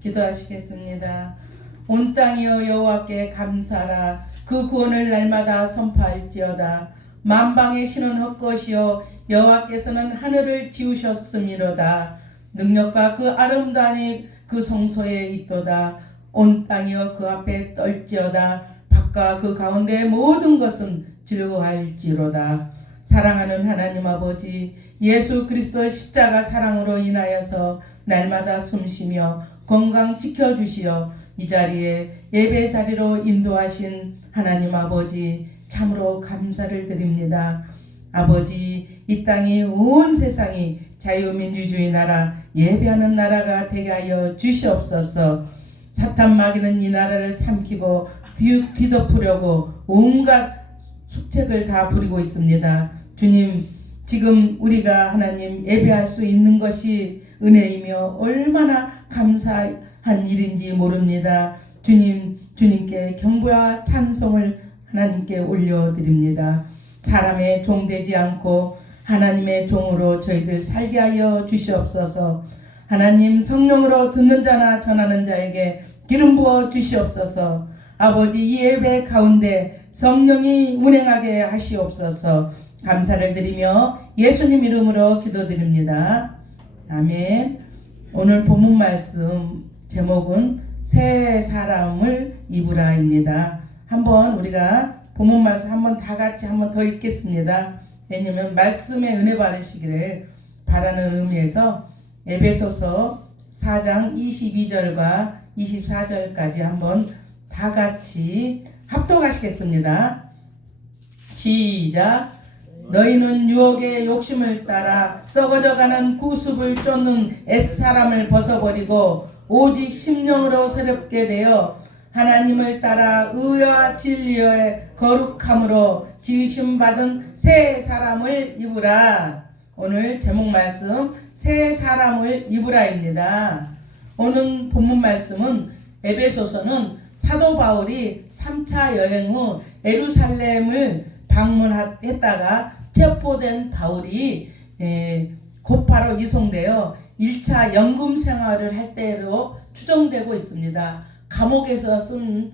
기도하시겠습니다. 온 땅이여 여호와께 감사하라. 그 구원을 날마다 선포할지어다. 만방의 신은 헛것이요 여호와께서는 하늘을 지으셨음이로다. 능력과 그 아름다움이 그 성소에 있도다. 온 땅이여 그 앞에 떨지어다. 밖과 그 가운데 모든 것은 즐거워할지로다. 사랑하는 하나님 아버지, 예수 그리스도의 십자가 사랑으로 인하여서 날마다 숨쉬며 건강 지켜주시어 이 자리에 예배 자리로 인도하신 하나님 아버지, 참으로 감사를 드립니다. 아버지, 이 땅이 온 세상이 자유민주주의 나라, 예배하는 나라가 되게 하여 주시옵소서. 사탄 마귀는 이 나라를 삼키고 뒤덮으려고 온갖 숙책을 다 부리고 있습니다. 주님, 지금 우리가 하나님 예배할 수 있는 것이 은혜이며 얼마나 감사한 일인지 모릅니다. 주님께 경배와 찬송을 하나님께 올려드립니다. 사람의 종 되지 않고 하나님의 종으로 저희들 살게 하여 주시옵소서. 하나님, 성령으로 듣는 자나 전하는 자에게 기름 부어 주시옵소서. 아버지, 이 예배 가운데 성령이 운행하게 하시옵소서. 감사를 드리며 예수님 이름으로 기도드립니다. 아멘. 오늘 본문 말씀 제목은 새 사람을 입으라입니다. 한번 우리가 본문 말씀 한번 다 같이 한번 더 읽겠습니다. 왜냐면 말씀에 은혜 받으시기를 바라는 의미에서 에베소서 4장 22절과 24절까지 한번 다 같이 합독하시겠습니다. 시작. 너희는 유혹의 욕심을 따라 썩어져가는 구습을 쫓는 옛사람을 벗어버리고 오직 심령으로 새롭게 되어 하나님을 따라 의와 진리의 거룩함으로 지으심받은 새 사람을 입으라. 오늘 제목 말씀 새 사람을 입으라입니다. 오늘 본문 말씀은 에베소서는 사도 바울이 3차 여행 후 예루살렘을 방문했다가 체포된 바울이 고파로 이송되어 1차 연금 생활을 할 때로 추정되고 있습니다. 감옥에서 쓴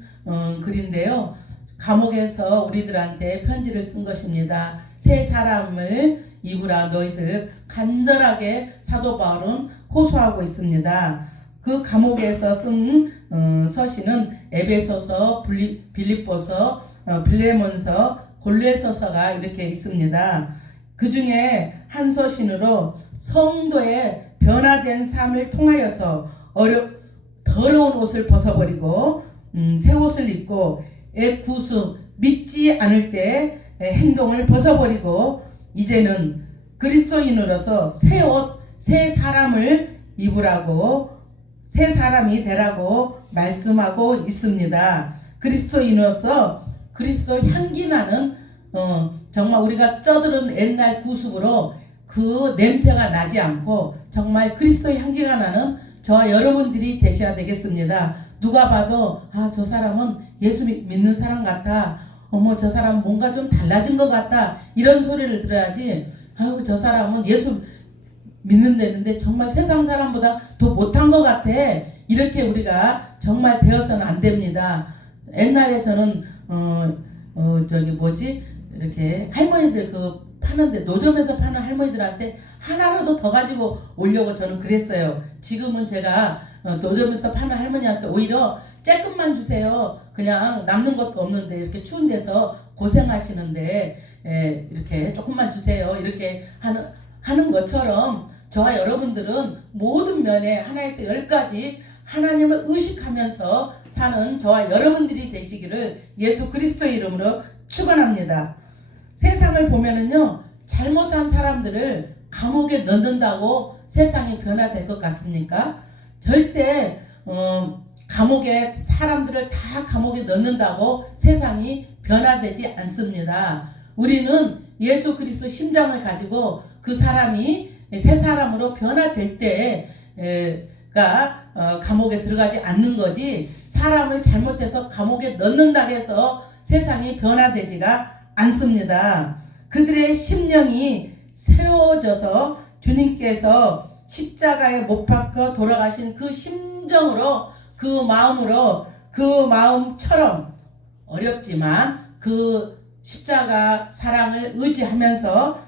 글인데요. 감옥에서 우리들한테 편지를 쓴 것입니다. 새 사람을 입으라 너희들 간절하게 사도 바울은 호소하고 있습니다. 그 감옥에서 쓴 서신은 에베소서, 빌립보서, 빌레몬서, 골로새서가 이렇게 있습니다. 그 중에 한 서신으로 성도의 변화된 삶을 통하여서 더러운 옷을 벗어버리고 새 옷을 입고 구수 믿지 않을 때 행동을 벗어버리고 이제는 그리스도인으로서 새 옷, 새 사람을 입으라고 새 사람이 되라고 말씀하고 있습니다. 그리스도인으로서 그리스도 향기 나는 정말 우리가 쪄들은 옛날 구습으로 그 냄새가 나지 않고 정말 그리스도의 향기가 나는 저와 여러분들이 되셔야 되겠습니다. 누가 봐도 저 사람은 예수 믿는 사람 같아. 저 사람은 뭔가 좀 달라진 것 같다. 이런 소리를 들어야지. 저 사람은 예수 믿는다는데 정말 세상 사람보다 더 못한 것 같아. 이렇게 우리가 정말 되어서는 안 됩니다. 옛날에 저는 이렇게 할머니들 파는데 노점에서 파는 할머니들한테 하나라도 더 가지고 오려고 저는 그랬어요. 지금은 제가 노점에서 파는 할머니한테 오히려 조금만 주세요. 그냥 남는 것도 없는데 이렇게 추운 데서 고생하시는데 이렇게 조금만 주세요. 이렇게 하는 것처럼 저와 여러분들은 모든 면에 하나에서 10가지 하나님을 의식하면서 사는 저와 여러분들이 되시기를 예수 그리스도의 이름으로 축원합니다. 세상을 보면은요, 잘못한 사람들을 감옥에 넣는다고 세상이 변화될 것 같습니까? 절대 감옥에 사람들을 다 감옥에 넣는다고 세상이 변화되지 않습니다. 우리는 예수 그리스도 심장을 가지고 그 사람이 새 사람으로 변화될 때가 감옥에 들어가지 않는 거지, 사람을 잘못해서 감옥에 넣는다고 해서 세상이 변화되지가 않습니다. 그들의 심령이 새로워져서 주님께서 십자가에 못 박혀 돌아가신 그 심령 심정으로 그 마음으로 그 마음처럼 어렵지만 그 십자가 사랑을 의지하면서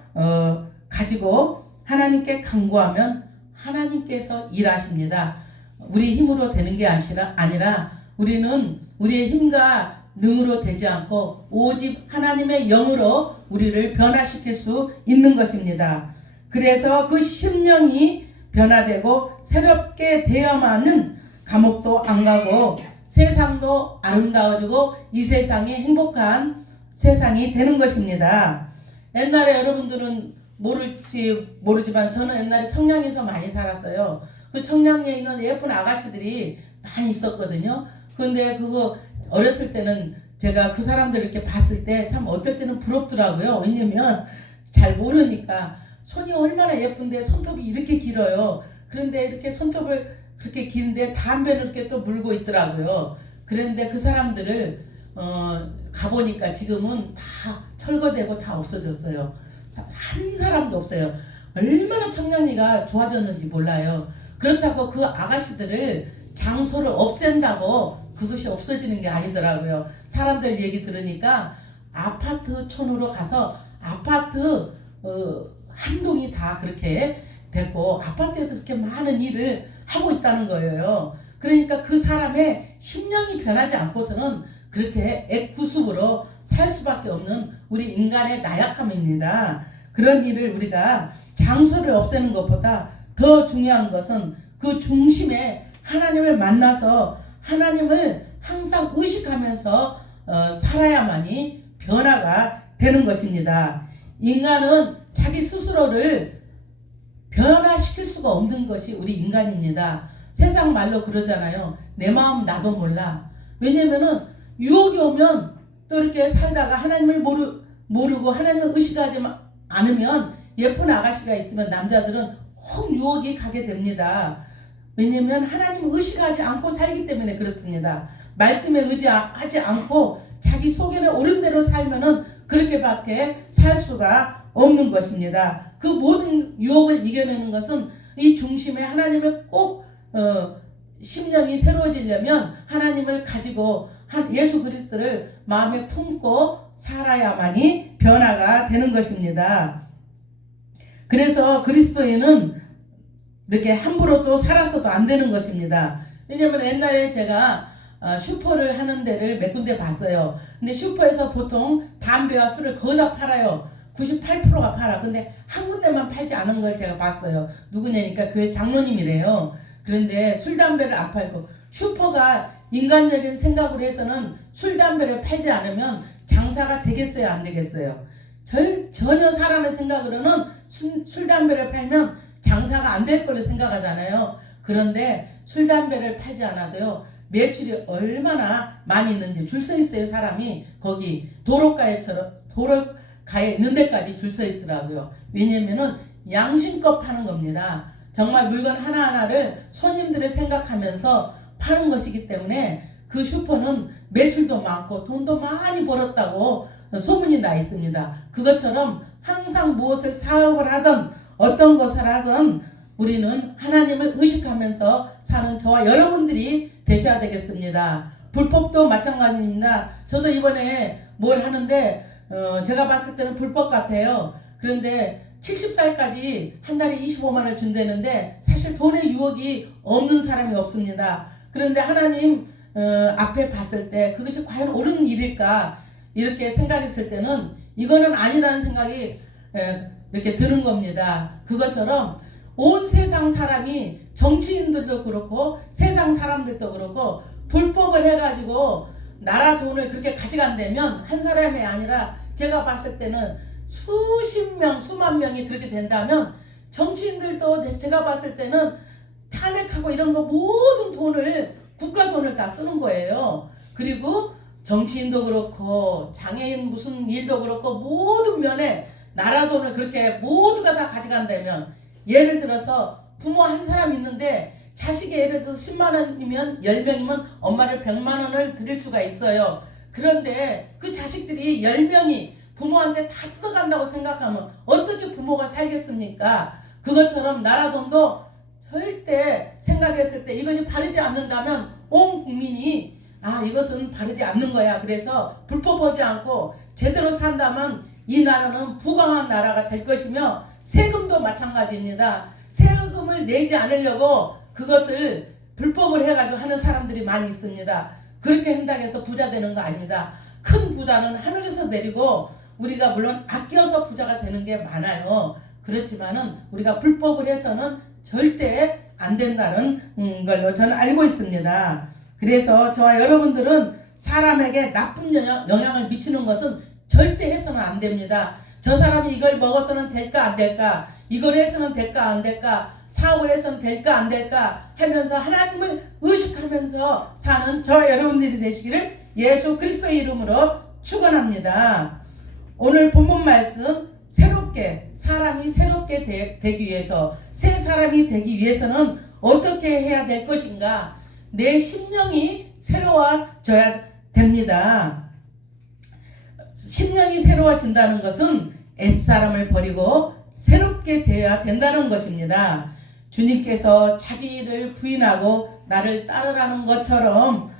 가지고 하나님께 간구하면 하나님께서 일하십니다. 우리 힘으로 되는 게 아니라 우리는 우리의 힘과 능으로 되지 않고 오직 하나님의 영으로 우리를 변화시킬 수 있는 것입니다. 그래서 그 심령이 변화되고 새롭게 되어만은 감옥도 안 가고 세상도 아름다워지고 이 세상이 행복한 세상이 되는 것입니다. 옛날에 여러분들은 모를지 모르지만 저는 옛날에 청량에서 많이 살았어요. 그 청량리에 있는 예쁜 아가씨들이 많이 있었거든요. 근데 그거 어렸을 때는 제가 그 사람들 이렇게 봤을 때 참 어떨 때는 부럽더라고요. 왜냐면 잘 모르니까 손이 얼마나 예쁜데 손톱이 이렇게 길어요. 그런데 이렇게 손톱을 그렇게 긴데 담배를 이렇게 또 물고 있더라고요. 그런데 그 사람들을 가보니까 지금은 다 철거되고 다 없어졌어요. 한 사람도 없어요. 얼마나 청량리가 좋아졌는지 몰라요. 그렇다고 그 아가씨들을 장소를 없앤다고 그것이 없어지는 게 아니더라고요. 사람들 얘기 들으니까 아파트촌으로 가서 아파트 한 동이 다 그렇게 됐고 아파트에서 그렇게 많은 일을 하고 있다는 거예요. 그러니까 그 사람의 심령이 변하지 않고서는 그렇게 액구습으로 살 수밖에 없는 우리 인간의 나약함입니다. 그런 일을 우리가 장소를 없애는 것보다 더 중요한 것은 그 중심에 하나님을 만나서 하나님을 항상 의식하면서 살아야만이 변화가 되는 것입니다. 인간은 자기 스스로를 변화시킬 수가 없는 것이 우리 인간입니다. 세상 말로 그러잖아요. 내 마음 나도 몰라. 왜냐면은 유혹이 오면 또 이렇게 살다가 하나님을 모르고 하나님을 의식하지 않으면 예쁜 아가씨가 있으면 남자들은 혹 유혹이 가게 됩니다. 왜냐면 하나님을 의식하지 않고 살기 때문에 그렇습니다. 말씀에 의지하지 않고 자기 속에는 옳은 대로 살면은 그렇게밖에 살 수가 없는 것입니다. 그 모든 유혹을 이겨내는 것은 이 중심에 하나님을 꼭 심령이 새로워지려면 하나님을 가지고 예수 그리스도를 마음에 품고 살아야만이 변화가 되는 것입니다. 그래서 그리스도인은 이렇게 함부로 또 살아서도 안 되는 것입니다. 왜냐면 옛날에 제가 슈퍼를 하는 데를 몇 군데 봤어요. 근데 슈퍼에서 보통 담배와 술을 거의 다 팔아요. 98%가 팔아. 근데 한 군데만 팔지 않은 걸 제가 봤어요. 누구냐니까 교회 장로님이래요. 그런데 술, 담배를 안 팔고 슈퍼가 인간적인 생각으로 해서는 술, 담배를 팔지 않으면 장사가 되겠어요? 안 되겠어요? 전혀 사람의 생각으로는 술, 담배를 팔면 장사가 안 될 걸로 생각하잖아요. 그런데 술, 담배를 팔지 않아도요. 매출이 얼마나 많이 있는지 줄 서 있어요. 사람이 거기 도로가에 있는 데까지 줄 서 있더라고요. 왜냐면은 양심껏 파는 겁니다. 정말 물건 하나하나를 손님들을 생각하면서 파는 것이기 때문에 그 슈퍼는 매출도 많고 돈도 많이 벌었다고 소문이 나 있습니다. 그것처럼 항상 무엇을 사업을 하든 어떤 것을 하든 우리는 하나님을 의식하면서 사는 저와 여러분들이 되셔야 되겠습니다. 불법도 마찬가지입니다. 저도 이번에 뭘 하는데 제가 봤을 때는 불법 같아요. 그런데 70살까지 한 달에 25만원을 준다는데 사실 돈의 유혹이 없는 사람이 없습니다. 그런데 하나님 앞에 봤을 때 그것이 과연 옳은 일일까 이렇게 생각했을 때는 이거는 아니라는 생각이 이렇게 드는 겁니다. 그것처럼 온 세상 사람이 정치인들도 그렇고 세상 사람들도 그렇고 불법을 해가지고 나라 돈을 그렇게 가져간다면 한 사람이 아니라 제가 봤을 때는 수십 명, 수만 명이 그렇게 된다면 정치인들도 제가 봤을 때는 탄핵하고 이런 거 모든 돈을 국가 돈을 다 쓰는 거예요. 그리고 정치인도 그렇고 장애인 무슨 일도 그렇고 모든 면에 나라 돈을 그렇게 모두가 다 가져간다면 예를 들어서 부모 한 사람 있는데 자식이 예를 들어서 10만 원이면 10명이면 엄마를 100만 원을 드릴 수가 있어요. 그런데 그 자식들이 10명이 부모한테 다 뜯어간다고 생각하면 어떻게 부모가 살겠습니까? 그것처럼 나라 돈도 절대 생각했을 때 이것이 바르지 않는다면 온 국민이 이것은 바르지 않는 거야. 그래서 불법하지 않고 제대로 산다면 이 나라는 부강한 나라가 될 것이며, 세금도 마찬가지입니다. 세금을 내지 않으려고 그것을 불법을 해가지고 하는 사람들이 많이 있습니다. 그렇게 한다고 해서 부자 되는 거 아닙니다. 큰 부자는 하늘에서 내리고 우리가 물론 아껴서 부자가 되는 게 많아요. 그렇지만은 우리가 불법을 해서는 절대 안 된다는 걸로 저는 알고 있습니다. 그래서 저와 여러분들은 사람에게 나쁜 영향을 미치는 것은 절대 해서는 안 됩니다. 저 사람이 이걸 먹어서는 될까 안 될까, 이걸 해서는 될까 안 될까, 사업을 해서는 될까 안 될까 하면서 하나님을 의식하면서 사는 저와 여러분들이 되시기를 예수 그리스도의 이름으로 축원합니다. 오늘 본문 말씀, 사람이 새롭게 되기 위해서, 새 사람이 되기 위해서는 어떻게 해야 될 것인가? 내 심령이 새로워져야 됩니다. 심령이 새로워진다는 것은 옛사람을 버리고 새롭게 되어야 된다는 것입니다. 주님께서 자기를 부인하고 나를 따르라는 것처럼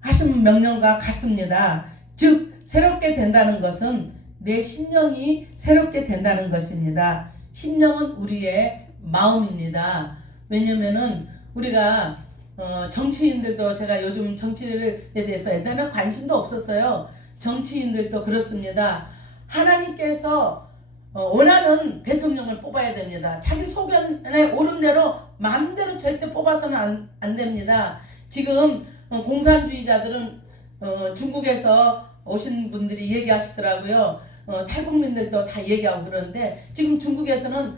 하신 명령과 같습니다. 즉 새롭게 된다는 것은 내 심령이 새롭게 된다는 것입니다. 심령은 우리의 마음입니다. 왜냐면은 우리가 정치인들도, 제가 요즘 정치에 대해서 옛날에는 관심도 없었어요. 정치인들도 그렇습니다. 하나님께서 원하는 대통령을 뽑아야 됩니다. 자기 소견에 오른 대로 마음대로 절대 뽑아서는 안 됩니다. 지금 공산주의자들은 중국에서 오신 분들이 얘기하시더라고요. 탈북민들도 다 얘기하고 그러는데, 지금 중국에서는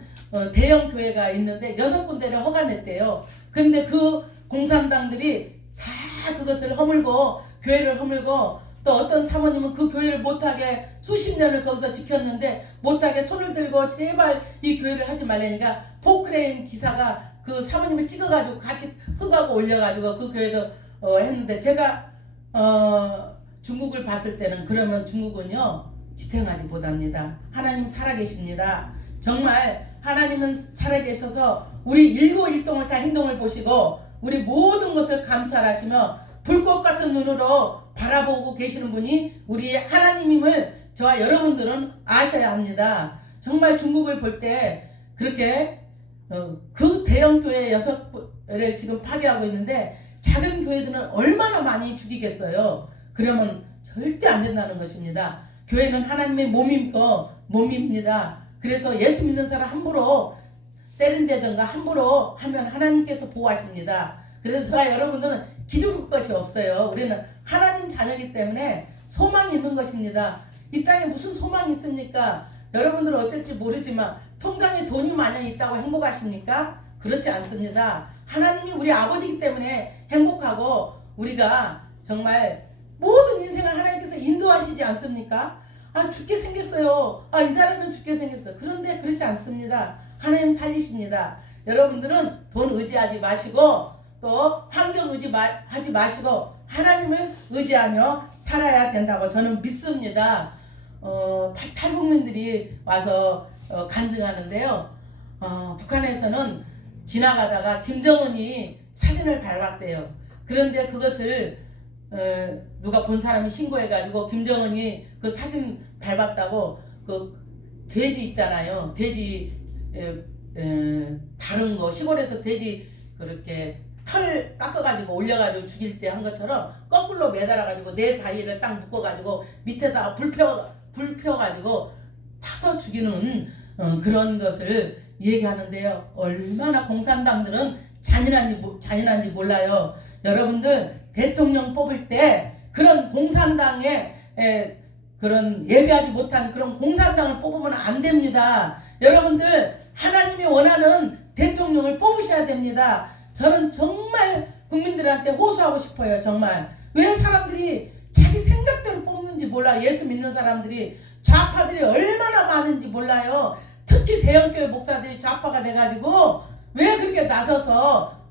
대형 교회가 있는데 6군데를 허가냈대요. 그런데 그 공산당들이 다 그것을 허물고, 교회를 허물고, 또 어떤 사모님은 그 교회를 못하게 수십 년을 거기서 지켰는데 못하게 손을 들고 제발 이 교회를 하지 말라니까 포크레인 기사가 그 사모님을 찍어가지고 같이 흙하고 올려가지고 그 교회도 했는데, 제가 중국을 봤을 때는, 그러면 중국은요 지탱하지 못합니다. 하나님 살아계십니다. 정말 하나님은 살아계셔서 우리 일거일동을 다 행동을 보시고 우리 모든 것을 감찰하시며 불꽃 같은 눈으로 바라보고 계시는 분이 우리 하나님임을 저와 여러분들은 아셔야 합니다. 정말 중국을 볼 때 그렇게 그 대형 교회 6개를 지금 파괴하고 있는데 작은 교회들은 얼마나 많이 죽이겠어요. 그러면 절대 안 된다는 것입니다. 교회는 하나님의 몸입니다. 그래서 예수 믿는 사람 함부로 때린다든가 함부로 하면 하나님께서 보호하십니다. 그래서 저와 여러분들은 기죽을 것이 없어요. 우리는 하나님 자녀이기 때문에 소망이 있는 것입니다. 이 땅에 무슨 소망이 있습니까? 여러분들은 어쩔지 모르지만 통장에 돈이 마냥 있다고 행복하십니까? 그렇지 않습니다. 하나님이 우리 아버지이기 때문에 행복하고, 우리가 정말 모든 인생을 하나님께서 인도하시지 않습니까? 죽게 생겼어요. 이 사람은 죽게 생겼어요. 그런데 그렇지 않습니다. 하나님 살리십니다. 여러분들은 돈 의지하지 마시고 또 환경 의지하지 마시고 하나님을 의지하며 살아야 된다고 저는 믿습니다. 탈북민들이 와서 간증하는데요. 북한에서는 지나가다가 김정은이 사진을 밟았대요. 그런데 그것을 누가 본 사람이 신고해가지고 김정은이 그 사진 밟았다고 그 돼지 있잖아요. 돼지 다른 거 시골에서 돼지 그렇게 털 깎아가지고 올려가지고 죽일 때 한 것처럼 거꾸로 매달아가지고 내 다리를 딱 묶어가지고 밑에다가 불 펴가지고 타서 죽이는 그런 것을 얘기하는데요. 얼마나 공산당들은 잔인한지 몰라요. 여러분들 대통령 뽑을 때 그런 공산당에 그런 예비하지 못한 그런 공산당을 뽑으면 안 됩니다. 여러분들 하나님이 원하는 대통령을 뽑으셔야 됩니다. 저는 정말 국민들한테 호소하고 싶어요. 정말 왜 사람들이 자기 생각대로 뽑는지 몰라요. 예수 믿는 사람들이, 좌파들이 얼마나 많은지 몰라요. 특히 대형교회 목사들이 좌파가 돼가지고 왜 그렇게 나서서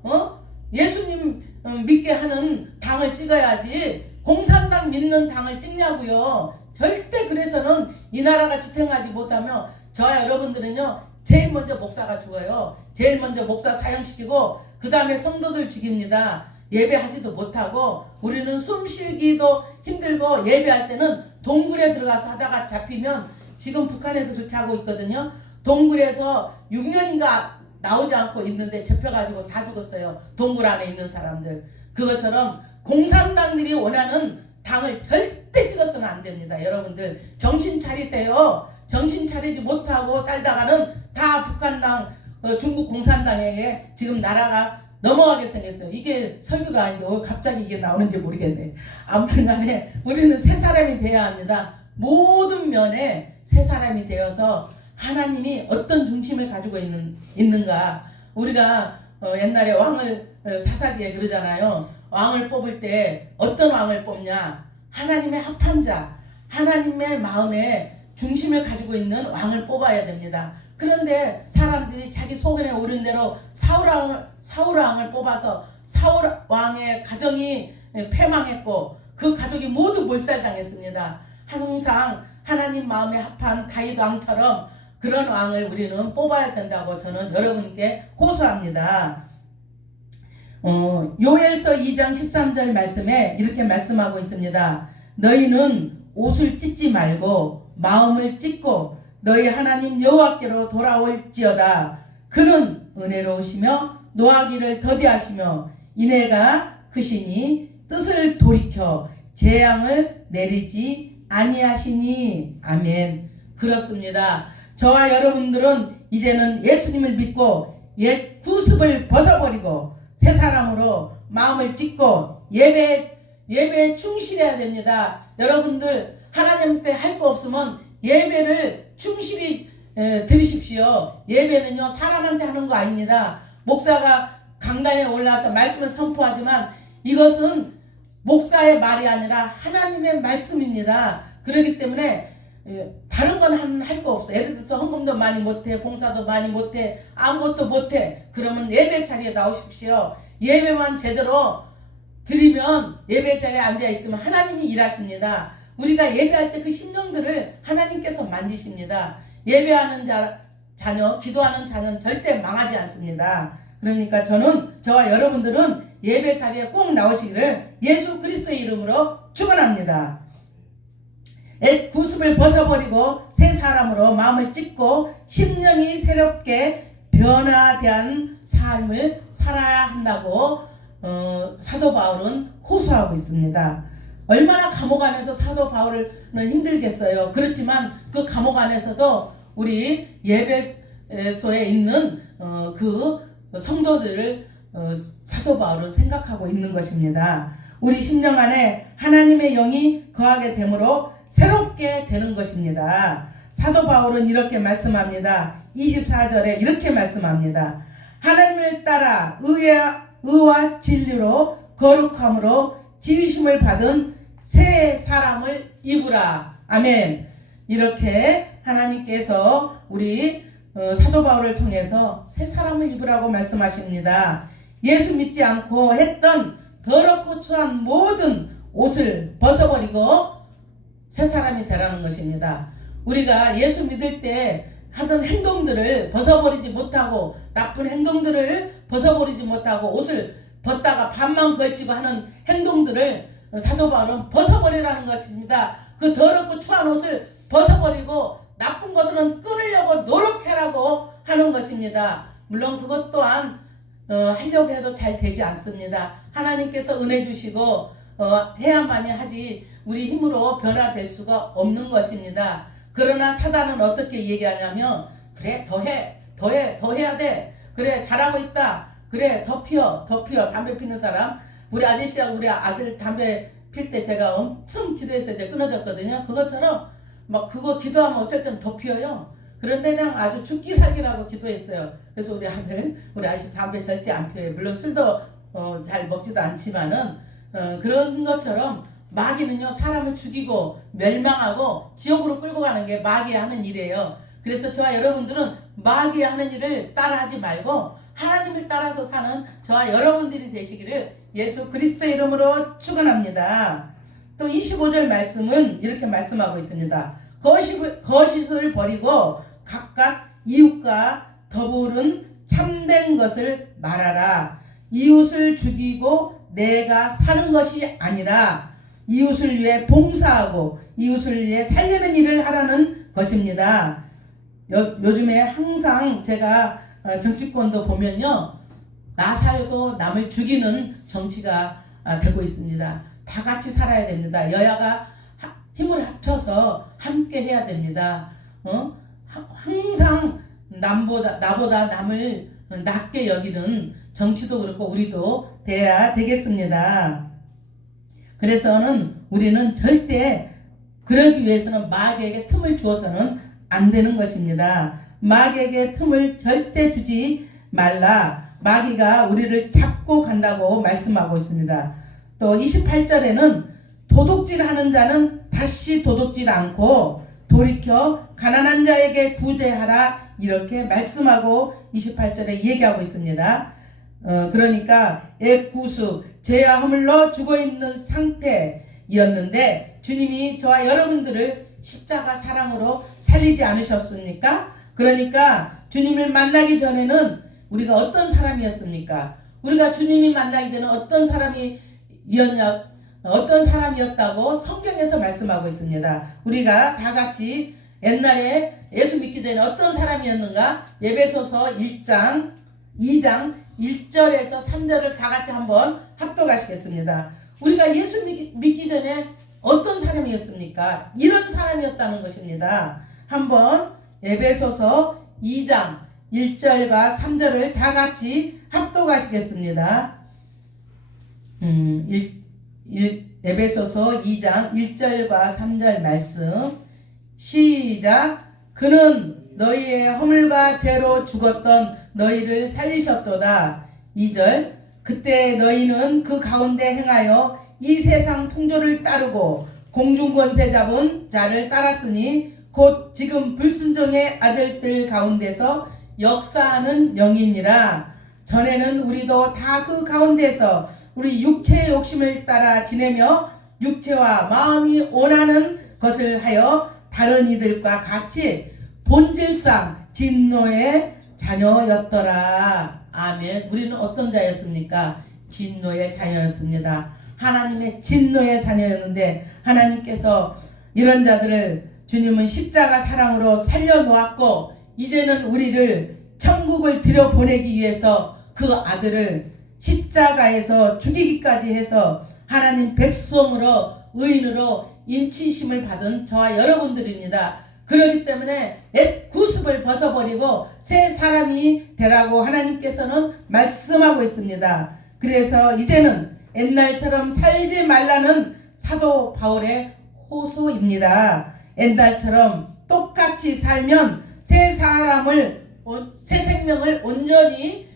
예수님 믿게 하는 당을 찍어야지 공산당 믿는 당을 찍냐고요. 절대 그래서는 이 나라가 지탱하지 못하며 저와 여러분들은요 제일 먼저 목사가 죽어요. 제일 먼저 목사 사형시키고 그 다음에 성도들 죽입니다. 예배하지도 못하고 우리는 숨쉬기도 힘들고 예배할 때는 동굴에 들어가서 하다가 잡히면 지금 북한에서 그렇게 하고 있거든요. 동굴에서 6년인가 나오지 않고 있는데 잡혀가지고 다 죽었어요. 동굴 안에 있는 사람들. 그것처럼 공산당들이 원하는 당을 절대 찍어서는 안 됩니다. 여러분들 정신 차리세요. 정신 차리지 못하고 살다가는 다 북한당, 중국 공산당에게 지금 나라가 넘어가게 생겼어요. 이게 설교가 아닌데 왜 갑자기 이게 나오는지 모르겠네. 아무튼 간에 우리는 새 사람이 되어야 합니다. 모든 면에 새 사람이 되어서 하나님이 어떤 중심을 가지고 있는가. 우리가 옛날에 왕을 사사기에 그러잖아요. 왕을 뽑을 때 어떤 왕을 뽑냐. 하나님의 합한 자, 하나님의 마음에 중심을 가지고 있는 왕을 뽑아야 됩니다. 그런데 사람들이 자기 소견에 오른 대로 사울 왕을 뽑아서 사울 왕의 가정이 패망했고 그 가족이 모두 몰살당했습니다. 항상 하나님 마음에 합한 다윗 왕처럼 그런 왕을 우리는 뽑아야 된다고 저는 여러분께 호소합니다. 요엘서 2장 13절 말씀에 이렇게 말씀하고 있습니다. 너희는 옷을 찢지 말고 마음을 찢고 너희 하나님 여호와께로 돌아올지어다. 그는 은혜로우시며 노하기를 더디하시며 인애가 크시니 뜻을 돌이켜 재앙을 내리지 아니하시니. 아멘. 그렇습니다. 저와 여러분들은 이제는 예수님을 믿고 옛 구습을 벗어버리고 새 사람으로 마음을 찢고 예배에 충실해야 됩니다. 여러분들 하나님께 할 거 없으면 예배를 충실히 드리십시오. 예배는요 사람한테 하는 거 아닙니다. 목사가 강단에 올라서 말씀을 선포하지만 이것은 목사의 말이 아니라 하나님의 말씀입니다. 그렇기 때문에 다른 건 할 거 없어. 예를 들어서 헌금도 많이 못해, 봉사도 많이 못해, 아무것도 못해. 그러면 예배 자리에 나오십시오. 예배만 제대로 드리면 예배 자리에 앉아 있으면 하나님이 일하십니다. 우리가 예배할 때 그 심령들을 하나님께서 만지십니다. 예배하는 자녀, 기도하는 자녀는 절대 망하지 않습니다. 그러니까 저와 여러분들은 예배 자리에 꼭 나오시기를 예수 그리스도의 이름으로 축원합니다. 옛 구습을 벗어버리고 새 사람으로 마음을 찢고 심령이 새롭게 변화된 삶을 살아야 한다고 사도 바울은 호소하고 있습니다. 얼마나 감옥 안에서 사도 바울은 힘들겠어요. 그렇지만 그 감옥 안에서도 우리 예배소에 있는 그 성도들을 사도 바울은 생각하고 있는 것입니다. 우리 심령 안에 하나님의 영이 거하게 되므로 새롭게 되는 것입니다. 사도 바울은 이렇게 말씀합니다. 24절에 이렇게 말씀합니다. 하나님을 따라 의와 진리로 거룩함으로 지으심을 받은 새 사람을 입으라. 아멘. 이렇게 하나님께서 우리 사도 바울을 통해서 새 사람을 입으라고 말씀하십니다. 예수 믿지 않고 했던 더럽고 추한 모든 옷을 벗어버리고 새 사람이 되라는 것입니다. 우리가 예수 믿을 때 하던 행동들을 벗어버리지 못하고 나쁜 행동들을 벗어버리지 못하고 옷을 벗다가 반만 걸치고 하는 행동들을 사도 바울은 벗어버리라는 것입니다. 그 더럽고 추한 옷을 벗어버리고 나쁜 것은 끊으려고 노력해라고 하는 것입니다. 물론 그것 또한 하려고 해도 잘 되지 않습니다. 하나님께서 은혜 주시고 해야만이 하지 우리 힘으로 변화될 수가 없는 것입니다. 그러나 사단은 어떻게 얘기하냐면 그래 더 해야 돼. 그래 잘하고 있다. 그래 더 피워 담배 피는 사람. 우리 아저씨하고 우리 아들 담배 필 때 제가 엄청 기도해서 이제 끊어졌거든요. 그것처럼 막 그거 기도하면 어쨌든 더 피워요. 그런데 그냥 아주 죽기 살기라고 기도했어요. 그래서 우리 아들, 우리 아저씨 담배 절대 안 피워요. 물론 술도 잘 먹지도 않지만은 그런 것처럼 마귀는요 사람을 죽이고 멸망하고 지옥으로 끌고 가는 게 마귀 하는 일이에요. 그래서 저와 여러분들은 마귀 하는 일을 따라하지 말고 하나님을 따라서 사는 저와 여러분들이 되시기를 예수 그리스도의 이름으로 축원합니다. 또 25절 말씀은 이렇게 말씀하고 있습니다. 거짓을 버리고 각각 이웃과 더불은 참된 것을 말하라. 이웃을 죽이고 내가 사는 것이 아니라 이웃을 위해 봉사하고 이웃을 위해 살리는 일을 하라는 것입니다. 요즘에 항상 제가 정치권도 보면요, 나 살고 남을 죽이는 정치가 되고 있습니다. 다 같이 살아야 됩니다. 여야가 힘을 합쳐서 함께 해야 됩니다. 항상 나보다 남을 낮게 여기는 정치도 그렇고 우리도 돼야 되겠습니다. 그래서는 우리는 절대 그러기 위해서는 마귀에게 틈을 주어서는 안 되는 것입니다. 마귀에게 틈을 절대 주지 말라. 마귀가 우리를 잡고 간다고 말씀하고 있습니다. 또 28절에는 도둑질하는 자는 다시 도둑질 않고 돌이켜 가난한 자에게 구제하라, 이렇게 말씀하고 28절에 얘기하고 있습니다. 그러니까 애구수, 죄와 허물로 죽어있는 상태였는데 주님이 저와 여러분들을 십자가 사랑으로 살리지 않으셨습니까? 그러니까 주님을 만나기 전에는 우리가 어떤 사람이었습니까? 우리가 주님이 만나기 전에 어떤 사람이었다고 성경에서 말씀하고 있습니다. 우리가 다 같이 옛날에 예수 믿기 전에 어떤 사람이었는가? 에베소서 1장 2장 1절에서 3절을 다 같이 한번 합독하시겠습니다. 우리가 예수 믿기 전에 어떤 사람이었습니까? 이런 사람이었다는 것입니다. 한번 에베소서 2장 1절과 3절을 다 같이 합독하시겠습니다. 에베소서 2장 1절과 3절 말씀 시작. 그는 너희의 허물과 죄로 죽었던 너희를 살리셨도다. 2절. 그때 너희는 그 가운데 행하여 이 세상 풍조를 따르고 공중권세 잡은 자를 따랐으니 곧 지금 불순종의 아들들 가운데서 역사하는 영이니라. 전에는 우리도 다 그 가운데서 우리 육체의 욕심을 따라 지내며 육체와 마음이 원하는 것을 하여 다른 이들과 같이 본질상 진노의 자녀였더라. 아멘. 우리는 어떤 자였습니까? 진노의 자녀였습니다. 하나님의 진노의 자녀였는데 하나님께서 이런 자들을 주님은 십자가 사랑으로 살려놓았고 이제는 우리를 천국을 들여보내기 위해서 그 아들을 십자가에서 죽이기까지 해서 하나님 백성으로 의인으로 인치심을 받은 저와 여러분들입니다. 그렇기 때문에 옛 구습을 벗어버리고 새 사람이 되라고 하나님께서는 말씀하고 있습니다. 그래서 이제는 옛날처럼 살지 말라는 사도 바울의 호소입니다. 옛날처럼 똑같이 살면 새 생명을 온전히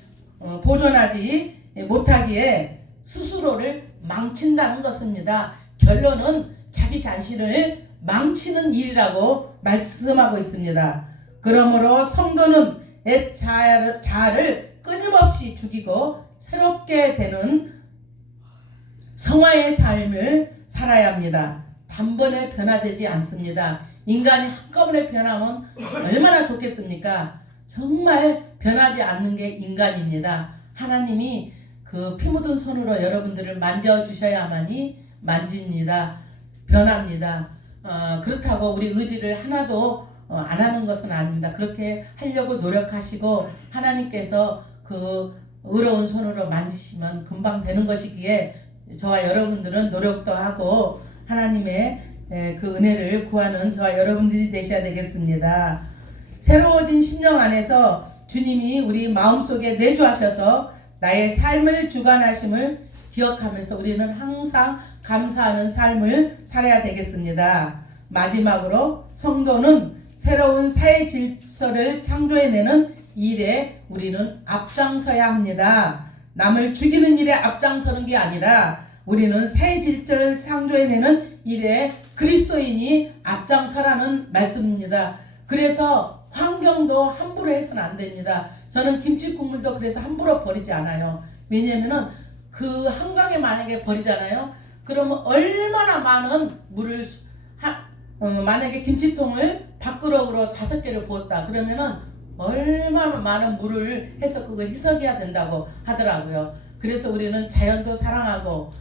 보존하지 못하기에 스스로를 망친다는 것입니다. 결론은 자기 자신을 망치는 일이라고 말씀하고 있습니다. 그러므로 성도는 옛 자아를 끊임없이 죽이고 새롭게 되는 성화의 삶을 살아야 합니다. 단번에 변화되지 않습니다. 인간이 한꺼번에 변하면 얼마나 좋겠습니까? 정말 변하지 않는 게 인간입니다. 하나님이 그 피 묻은 손으로 여러분들을 만져주셔야만이 만집니다. 변합니다. 그렇다고 우리 의지를 하나도 안 하는 것은 아닙니다. 그렇게 하려고 노력하시고 하나님께서 그 의로운 손으로 만지시면 금방 되는 것이기에 저와 여러분들은 노력도 하고 하나님의 그 은혜를 구하는 저와 여러분들이 되셔야 되겠습니다. 새로워진 심령 안에서 주님이 우리 마음속에 내주하셔서 나의 삶을 주관하심을 기억하면서 우리는 항상 감사하는 삶을 살아야 되겠습니다. 마지막으로 성도는 새로운 사회 질서를 창조해내는 일에 우리는 앞장서야 합니다. 남을 죽이는 일에 앞장서는 게 아니라 우리는 사회 질서를 창조해내는 일에 그리스도인이 앞장서라는 말씀입니다. 그래서 환경도 함부로 해서는 안 됩니다. 저는 김치 국물도 그래서 함부로 버리지 않아요. 왜냐면은 그 한강에 만약에 버리잖아요. 그러면 얼마나 많은 물을 만약에 김치통을 밥그릇으로 5개를 부었다 그러면은 얼마나 많은 물을 해서 그걸 희석해야 된다고 하더라고요. 그래서 우리는 자연도 사랑하고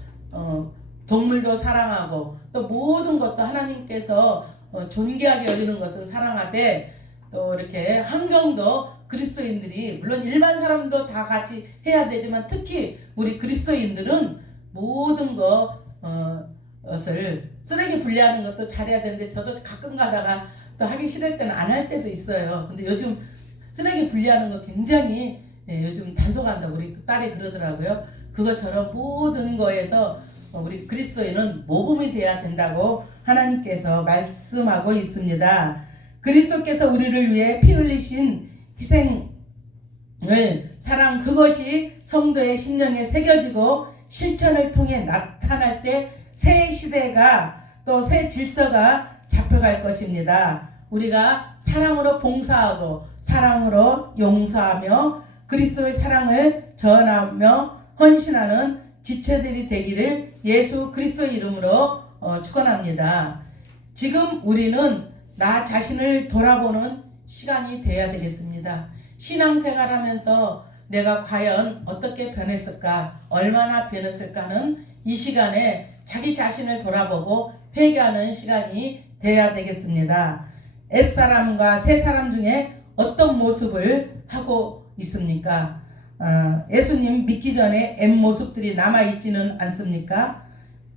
동물도 사랑하고 또 모든 것도 하나님께서 존귀하게 여기는 것을 사랑하되 또 이렇게 환경도 그리스도인들이 물론 일반 사람도 다 같이 해야 되지만 특히 우리 그리스도인들은 모든 것을 쓰레기 분리하는 것도 잘해야 되는데 저도 가끔 가다가 또 하기 싫을 때는 안 할 때도 있어요. 근데 요즘 쓰레기 분리하는 거 굉장히 요즘 단속한다고 우리 딸이 그러더라고요. 그것처럼 모든 거에서 우리 그리스도인은 모범이 돼야 된다고 하나님께서 말씀하고 있습니다. 그리스도께서 우리를 위해 피 흘리신 희생을 사랑 그것이 성도의 심령에 새겨지고 실천을 통해 나타날 때 새 시대가 또 새 질서가 잡혀갈 것입니다. 우리가 사랑으로 봉사하고 사랑으로 용서하며 그리스도의 사랑을 전하며 헌신하는 지체들이 되기를 예수 그리스도의 이름으로 축원합니다. 지금 우리는 나 자신을 돌아보는 시간이 돼야 되겠습니다. 신앙생활하면서 내가 과연 어떻게 변했을까, 얼마나 변했을까 하는 이 시간에 자기 자신을 돌아보고 회개하는 시간이 돼야 되겠습니다. 옛사람과 새사람 중에 어떤 모습을 하고 있습니까? 예수님 믿기 전에 옛 모습들이 남아있지는 않습니까?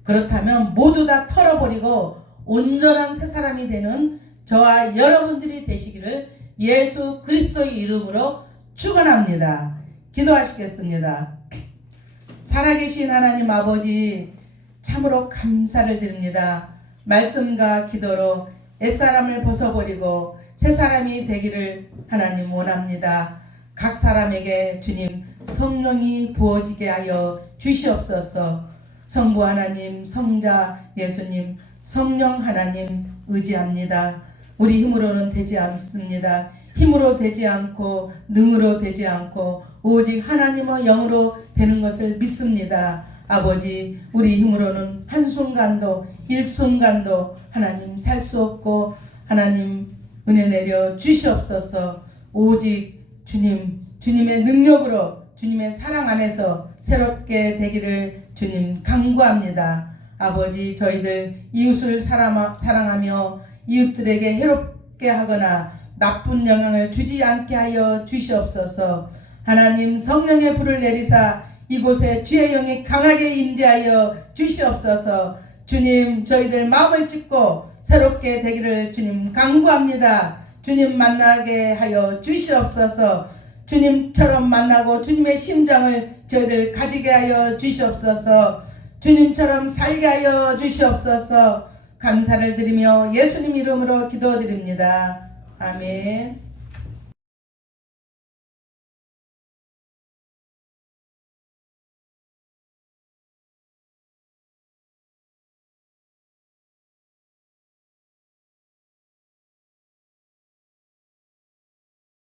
그렇다면 모두 다 털어버리고 온전한 새사람이 되는 저와 여러분들이 되시기를 예수 그리스도의 이름으로 축원합니다. 기도하시겠습니다. 살아계신 하나님 아버지 참으로 감사를 드립니다. 말씀과 기도로 옛사람을 벗어버리고 새사람이 되기를 하나님 원합니다. 각 사람에게 주님 성령이 부어지게 하여 주시옵소서. 성부 하나님, 성자 예수님, 성령 하나님 의지합니다. 우리 힘으로는 되지 않습니다. 힘으로 되지 않고 능으로 되지 않고 오직 하나님의 영으로 되는 것을 믿습니다. 아버지, 우리 힘으로는 한순간도 일순간도 하나님 살 수 없고 하나님 은혜 내려 주시옵소서. 오직 주님의 능력으로 주님의 사랑 안에서 새롭게 되기를 주님 간구합니다. 아버지, 저희들 이웃을 사랑하며 이웃들에게 해롭게 하거나 나쁜 영향을 주지 않게 하여 주시옵소서. 하나님 성령의 불을 내리사 이곳에 주의 영이 강하게 임재하여 주시옵소서. 주님, 저희들 마음을 찢고 새롭게 되기를 주님 간구합니다. 주님 만나게 하여 주시옵소서. 주님처럼 만나고 주님의 심장을 저희들 가지게 하여 주시옵소서. 주님처럼 살게 하여 주시옵소서. 감사를 드리며 예수님 이름으로 기도드립니다. 아멘.